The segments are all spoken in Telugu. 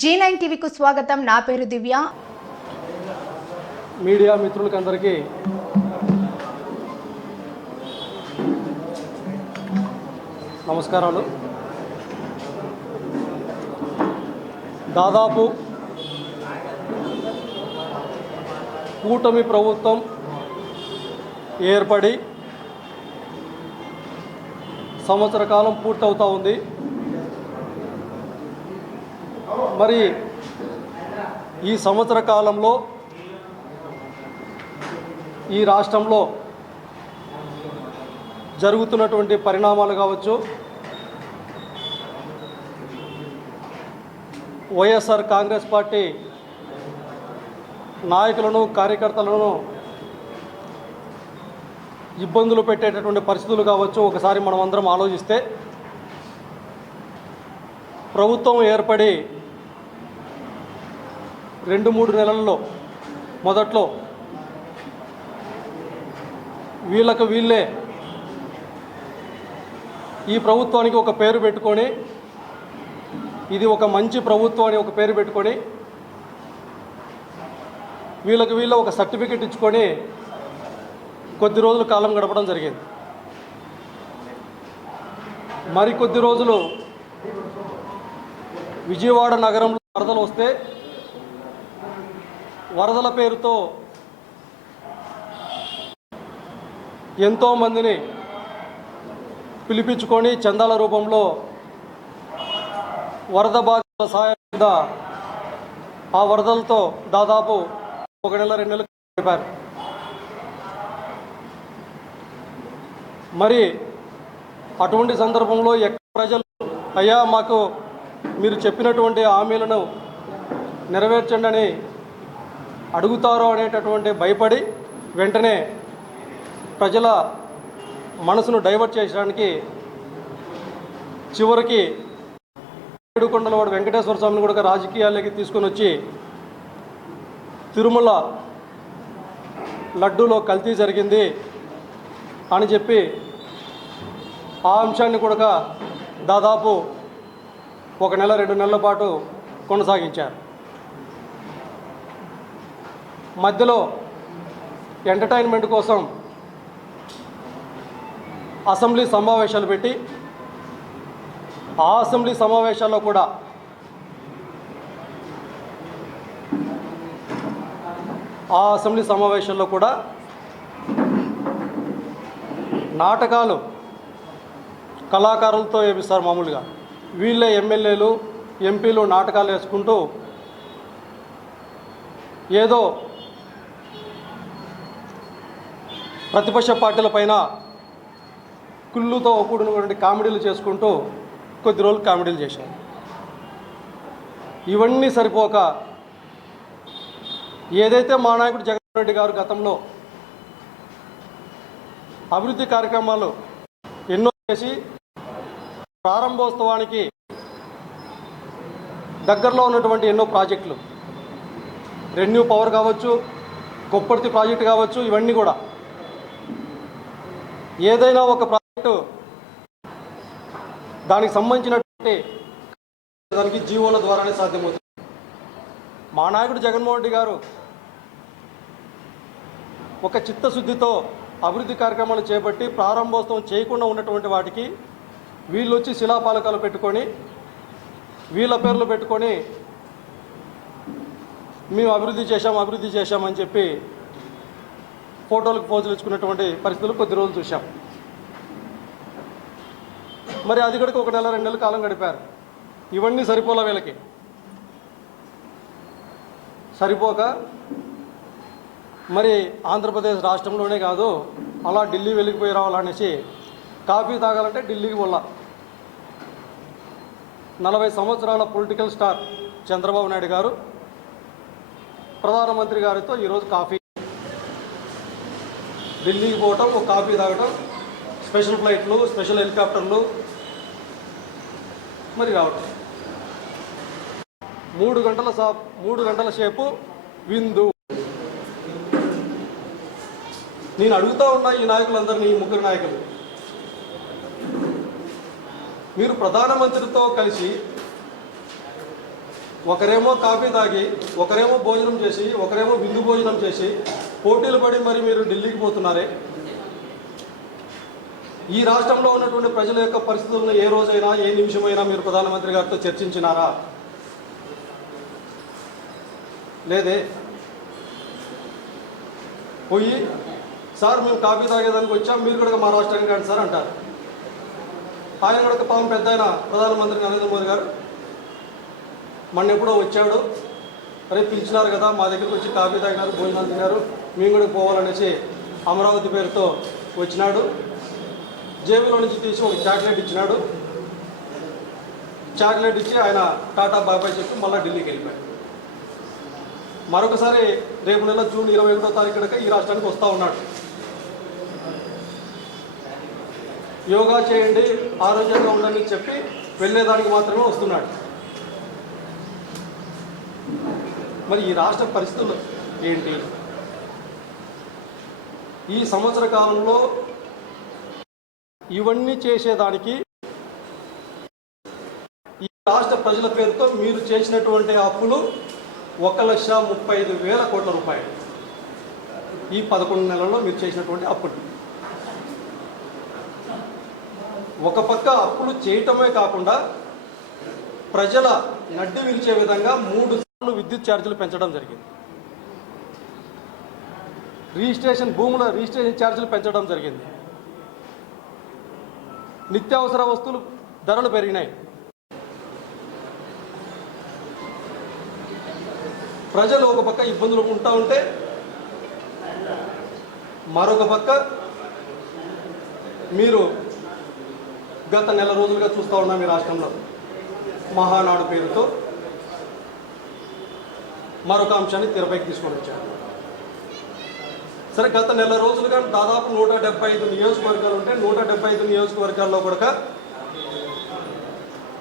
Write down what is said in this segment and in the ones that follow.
జీ నైన్ టీవీకు స్వాగతం. నా పేరు దివ్య. మీడియా మిత్రులకి అందరికీ నమస్కారాలు. దాదాపు కూటమి ప్రభుత్వం ఏర్పడి సంవత్సర కాలం పూర్తవుతూ ఉంది. మరి ఈ సంవత్సర కాలంలో ఈ రాష్ట్రంలో జరుగుతున్నటువంటి పరిణామాలు కావచ్చు వైఎస్ఆర్ కాంగ్రెస్ పార్టీ నాయకులను కార్యకర్తలను ఇబ్బందులు పెట్టేటటువంటి పరిస్థితులు కావచ్చు ఒకసారి మనం అందరం ఆలోచిస్తే ప్రభుత్వం ఏర్పడి రెండు మూడు నెలల్లో మొదట్లో వీళ్ళకు వీళ్ళే ఈ ప్రభుత్వానికి ఒక పేరు పెట్టుకొని ఇది ఒక మంచి ప్రభుత్వం అని ఒక పేరు పెట్టుకొని వీళ్ళకి వీళ్ళ ఒక సర్టిఫికెట్ ఇచ్చుకొని కొద్ది రోజులు కాలం గడపడం జరిగింది. మరి కొద్ది రోజులు విజయవాడ నగరంలో వరదలు వస్తే వరదల పేరుతో ఎంతోమందిని పిలిపించుకొని చందాల రూపంలో వరద బాధితుల సహాయం కింద ఆ వరదలతో దాదాపు ఒక నెల రెండు నెలలు గడిపారు. మరి అటువంటి సందర్భంలో ఎక్కడ ప్రజలు అయ్యా మాకు మీరు చెప్పినటువంటి హామీలను నెరవేర్చండి అని అడుగుతారో అనేటటువంటి భయపడి వెంటనే ప్రజల మనసును డైవర్ట్ చేయడానికి చివరికి ఏడుకొండలవాడు వెంకటేశ్వర స్వామిని కూడా రాజకీయాల్లోకి తీసుకొని వచ్చి తిరుమల లడ్డూలో కల్తీ జరిగింది అని చెప్పి ఆ అంశాన్ని కూడా దాదాపు ఒక నెల రెండు నెలల పాటు కొనసాగించారు. మధ్యలో ఎంటర్టైన్మెంట్ కోసం అసెంబ్లీ సమావేశాలు పెట్టి ఆ అసెంబ్లీ సమావేశాల్లో కూడా ఆ అసెంబ్లీ సమావేశాల్లో కూడా నాటకాలు కళాకారులతో వేపిస్తారు మామూలుగా? వీళ్ళే ఎమ్మెల్యేలు ఎంపీలు నాటకాలు వేసుకుంటూ ఏదో ప్రతిపక్ష పార్టీల పైన కుళ్ళుతో కూడినటువంటి కామెడీలు చేసుకుంటూ కొద్ది రోజులు కామెడీలు చేశారు ఇవన్నీ సరిపోక ఏదైతే మా నాయకుడు జగన్ రెడ్డి గారు గతంలో అభివృద్ధి కార్యక్రమాలు ఎన్నో చేసి ప్రారంభోత్సవానికి దగ్గరలో ఉన్నటువంటి ఎన్నో ప్రాజెక్టులు. రెన్యూ పవర్ కావచ్చు కొప్పర్తి ప్రాజెక్టు కావచ్చు ఇవన్నీ కూడా ఏదైనా ఒక ప్రాజెక్టు దానికి సంబంధించినటువంటి దానికి జీవోల ద్వారానే సాధ్యమవుతుంది. మా నాయకుడు జగన్మోహన్ రెడ్డి గారు ఒక చిత్తశుద్ధితో అభివృద్ధి కార్యక్రమాలు చేపట్టి ప్రారంభోత్సవం చేయకుండా ఉన్నటువంటి వాటికి వీళ్ళు వచ్చి శిలాపాలకాలు పెట్టుకొని వీళ్ళ పేర్లు పెట్టుకొని మేము అభివృద్ధి చేశాం అభివృద్ధి చేశామని చెప్పి ఫోటోలకు పోజులు ఇచ్చుకున్నటువంటి పరిస్థితులు కొద్ది రోజులు చూశాం. మరి అది కూడా ఒక నెల రెండు నెలల కాలం గడిపారు. ఇవన్నీ సరిపోలే వీళ్ళకి. సరిపోక మరి ఆంధ్రప్రదేశ్ రాష్ట్రంలోనే కాదు అలా ఢిల్లీ వెళ్ళిపోయి రావాలనేసి కాఫీ తాగాలంటే ఢిల్లీకి వెళ్ళా నలభై సంవత్సరాల పొలిటికల్ స్టార్ చంద్రబాబు నాయుడు గారు ప్రధానమంత్రి గారితో ఈరోజు కాఫీ ఢిల్లీకి పోవటం ఒక కాఫీ తాగటం స్పెషల్ ఫ్లైట్లు స్పెషల్ హెలికాప్టర్లు మరి రావటం. మూడు గంటల సా మూడు గంటల సేపు విందు. నేను అడుగుతా ఉన్నా ఈ నాయకులందరినీ ఈ ముగ్గురు నాయకులు. మీరు ప్రధానమంత్రితో కలిసి ఒకరేమో కాఫీ తాగి ఒకరేమో భోజనం చేసి ఒకరేమో విందు భోజనం చేసి పోటీలు పడి మరి మీరు ఢిల్లీకి పోతున్నారే? ఈ రాష్ట్రంలో ఉన్నటువంటి ప్రజల యొక్క పరిస్థితులను ఏ రోజైనా ఏ నిమిషమైనా మీరు ప్రధానమంత్రి గారితో చర్చించినారా? లేదే? పోయి సార్ మేము కాఫీ తాగేదానికి వచ్చాం మీరు కూడా మా రాష్ట్రానికి రండి సార్ అంటారు. ఆయన కూడా పాపం పెద్ద ఆయన ప్రధానమంత్రి నరేంద్ర మోదీ గారు. మొన్న ఎప్పుడో వచ్చాడు. అరే పిలిచినారు కదా మా దగ్గరికి వచ్చి కాఫీ తాగినారు భోజనాలు తిన్నారు. మేము కూడా పోవాలనేసి అమరావతి పేరుతో వచ్చినాడు. జేబులో నుంచి తీసి ఒక చాక్లెట్ ఇచ్చినాడు. చాక్లెట్ ఇచ్చి ఆయన టాటా బాబాయ్ చెప్పి మళ్ళీ ఢిల్లీకి వెళ్ళిపోయాడు. మరొకసారి రేపు నెల జూన్ ఇరవై ఒకటో తారీఖు ఈ రాష్ట్రానికి వస్తూ ఉన్నాడు. యోగా చేయండి ఆరోగ్యంగా ఉండండి చెప్పి వెళ్ళేదానికి మాత్రమే వస్తున్నాడు. మరి ఈ రాష్ట్ర పరిస్థితులు ఏంటి? ఈ సంవత్సర కాలంలో ఇవన్నీ చేసేదానికి ఈ రాష్ట్ర ప్రజల పేరుతో మీరు చేసినటువంటి అప్పులు ఒక లక్ష ముప్పై ఐదు వేల కోట్ల రూపాయలు. ఈ పదకొండు నెలల్లో మీరు చేసినటువంటి అప్పులు. ఒక పక్క అప్పులు చేయటమే కాకుండా ప్రజల నడ్డి విరిచే విధంగా మూడు విద్యుత్ ఛార్జీలు పెంచడం జరిగింది. రిజిస్ట్రేషన్ భూముల రిజిస్ట్రేషన్ ఛార్జీలు పెంచడం జరిగింది. నిత్యావసర వస్తువులు ధరలు పెరిగినాయి. ప్రజలు ఒక పక్క ఇబ్బందులు ఉంటా ఉంటే మరొక పక్క మీరు గత నెల రోజులుగా చూస్తూ ఉన్నాం ఈ రాష్ట్రంలో. మహానాడు పేరుతో మరొక అంశాన్ని తెరపైకి తీసుకొని వచ్చారు. సరే గత నెల రోజులుగా దాదాపు నూట డెబ్బై ఐదు నియోజకవర్గాలు ఉంటే నూట డెబ్బై ఐదు నియోజకవర్గాల్లో కూడా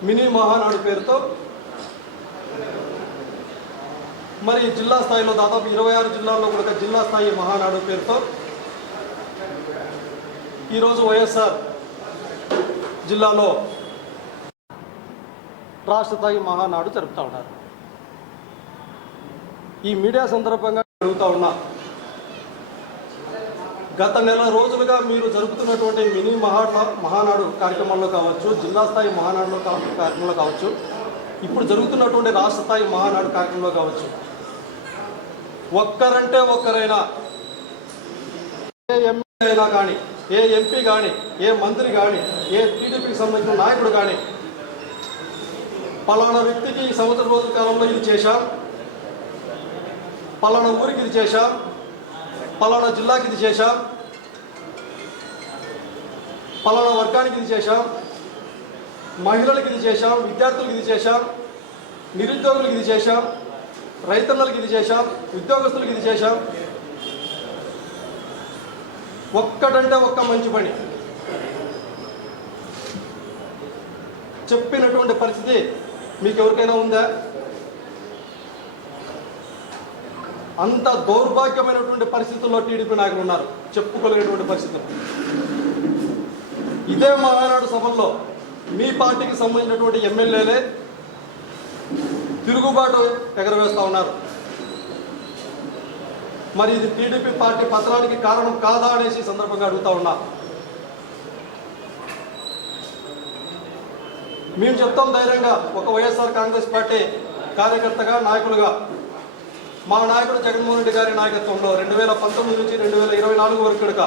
మినీ మహానాడు పేరుతో మరి జిల్లా స్థాయిలో దాదాపు ఇరవై ఆరు జిల్లాల్లో కూడా జిల్లా స్థాయి మహానాడు పేరుతో ఈరోజు వైఎస్ఆర్ జిల్లాలో రాష్ట్ర స్థాయి మహానాడు జరుపుతూ ఉన్నారు. ఈ మీడియా సందర్భంగా అడుగుతా ఉన్నా. గత నెల రోజులుగా మీరు జరుపుతున్నటువంటి మినీ మహా మహానాడు కార్యక్రమంలో కావచ్చు జిల్లా స్థాయి మహానాడులో కార్యక్రమంలో కావచ్చు ఇప్పుడు జరుగుతున్నటువంటి రాష్ట్ర స్థాయి మహానాడు కార్యక్రమంలో కావచ్చు ఒక్కరంటే ఒక్కరైనా ఏ ఎమ్మెల్యే అయినా కానీ ఏ ఎంపీ కానీ ఏ మంత్రి కానీ ఏ టీడీపీకి సంబంధించిన నాయకుడు కానీ పలానా వ్యక్తికి ఈ సంవత్సరం రోజుల కాలంలో ఇది చేశాం. పలానా ఊరికి ఇది చేశాం. పలానా జిల్లాకి ఇది చేశాం. పలానా వర్గానికి ఇది చేశాం. మహిళలకు ఇది చేశాం. విద్యార్థులకు ఇది చేశాం. నిరుద్యోగులకు ఇది చేశాం. రైతన్నలకు ఇది చేశాం. ఉద్యోగస్తులకు ఇది చేశాం. ఒక్కటంటే ఒక్క మంచి పని. చెప్పినటువంటి పరిస్థితి మీకు ఎవరికైనా ఉందా? అంత దౌర్భాగ్యమైనటువంటి పరిస్థితుల్లో టీడీపీ నాయకులు ఉన్నారు. చెప్పుకోలేనటువంటి పరిస్థితులు. ఇదే మహానాడు సభల్లో మీ పార్టీకి సంబంధించినటువంటి ఎమ్మెల్యేలే తిరుగుబాటు ఎగరవేస్తూ ఉన్నారు. మరి ఇది టీడీపీ పార్టీ పతనానికి కారణం కాదా అనేసి సందర్భంగా అడుగుతా ఉన్నా. మేము చెప్తాం ధైర్యంగా ఒక వైఎస్ఆర్ కాంగ్రెస్ పార్టీ కార్యకర్తగా నాయకులుగా మా నాయకుడు జగన్మోహన్ రెడ్డి గారి నాయకత్వంలో రెండు వేల పంతొమ్మిది నుంచి రెండు వేల ఇరవై నాలుగు వరకు కనుక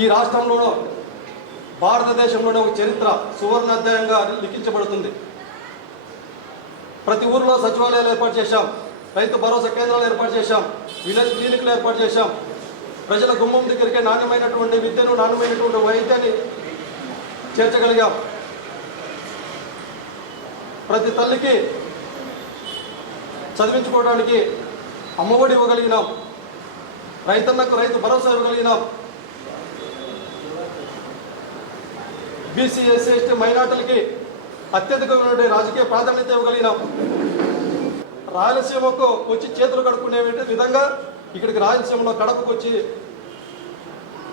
ఈ రాష్ట్రంలోనూ భారతదేశంలోనే ఒక చరిత్ర సువర్ణ అధ్యాయంగా లిఖించబడుతుంది. ప్రతి ఊరిలో సచివాలయాలు ఏర్పాటు చేశాం. రైతు భరోసా కేంద్రాలు ఏర్పాటు చేశాం. విలేజ్ క్లినిక్లు ఏర్పాటు చేశాం. ప్రజల గుమ్మం దగ్గరికి నాణ్యమైనటువంటి విద్యను నాణ్యమైనటువంటి వైద్యాన్ని చేర్చగలిగాం. ప్రతి తల్లికి చదివించుకోవడానికి అమ్మఒడి ఇవ్వగలిగినాం. రైతన్నకు రైతు భరోసా ఇవ్వగలిగినాం. బీసీ ఎస్సీ ఎస్టీ మైనార్టీలకి అత్యధికమైనటువంటి రాజకీయ ప్రాధాన్యత ఇవ్వగలిగినాం. రాయలసీమకు వచ్చి చేతులు కడుక్కునే విధంగా ఇక్కడికి రాయలసీమలో కడపకు వచ్చి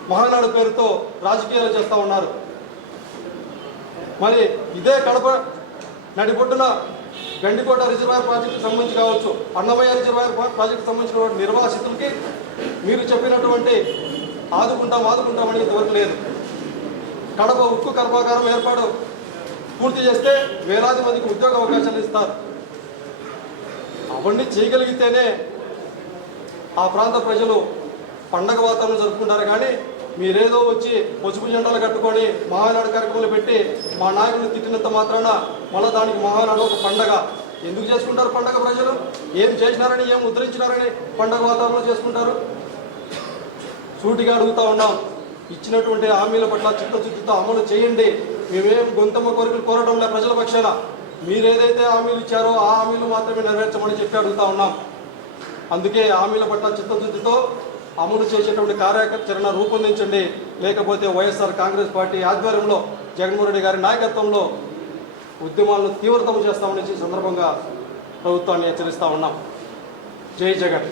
మహానాడు పేరుతో రాజకీయాలు చేస్తూ ఉన్నారు. మరి ఇదే కడప నడిబొడ్డున గండికోట రిజర్వాయర్ ప్రాజెక్టుకి సంబంధించి కావచ్చు అన్నమయ్య రిజర్వాయర్ ప్రా- ప్రాజెక్టుకి సంబంధించినటువంటి నిర్వాసితులకి మీరు చెప్పినటువంటి ఆదుకుంటాం ఆదుకుంటాం ఇంతవరకు లేదు. కడప ఉక్కు కర్మాగారం ఏర్పాటు పూర్తి చేస్తే వేలాది మందికి ఉద్యోగ అవకాశాలు ఇస్తారు. అవన్నీ చేయగలిగితేనే ఆ ప్రాంత ప్రజలు పండగ వాతావరణం జరుపుకుంటారు కానీ మీరేదో వచ్చి పసుపు జెండాలు కట్టుకొని మహానాడు కార్యక్రమాలు పెట్టి మా నాయకులు తిట్టినంత మాత్రాన మళ్ళీ దానికి మహానాడు ఒక పండగ. ఎందుకు చేసుకుంటారు పండగ ప్రజలు? ఏం చేసినారని ఏం ఉద్ధరించినారని పండగ వాతావరణం చేసుకుంటారు? సూటిగా అడుగుతా ఉన్నాం. ఇచ్చినటువంటి హామీల పట్ల చిత్తశుద్ధితో అమలు చేయండి. మేమేం గొంతమ్మ కోరికలు కోరడం లే ప్రజల పక్షాన. మీరేదైతే హామీలు ఇచ్చారో ఆ హామీలు మాత్రమే నెరవేర్చమని చెప్పి అడుగుతా ఉన్నాం. అందుకే హామీల పట్ల చిత్తశుద్ధితో అమలు చేసేటువంటి కార్యాచరణ రూపొందించండి. లేకపోతే వైఎస్ఆర్ కాంగ్రెస్ పార్టీ ఆధ్వర్యంలో జగన్మోహన్ రెడ్డి గారి నాయకత్వంలో ఉద్యమాలను తీవ్రతరం చేస్తామని సందర్భంగా ప్రభుత్వాన్ని హెచ్చరిస్తా ఉన్నాం. జై జగన్.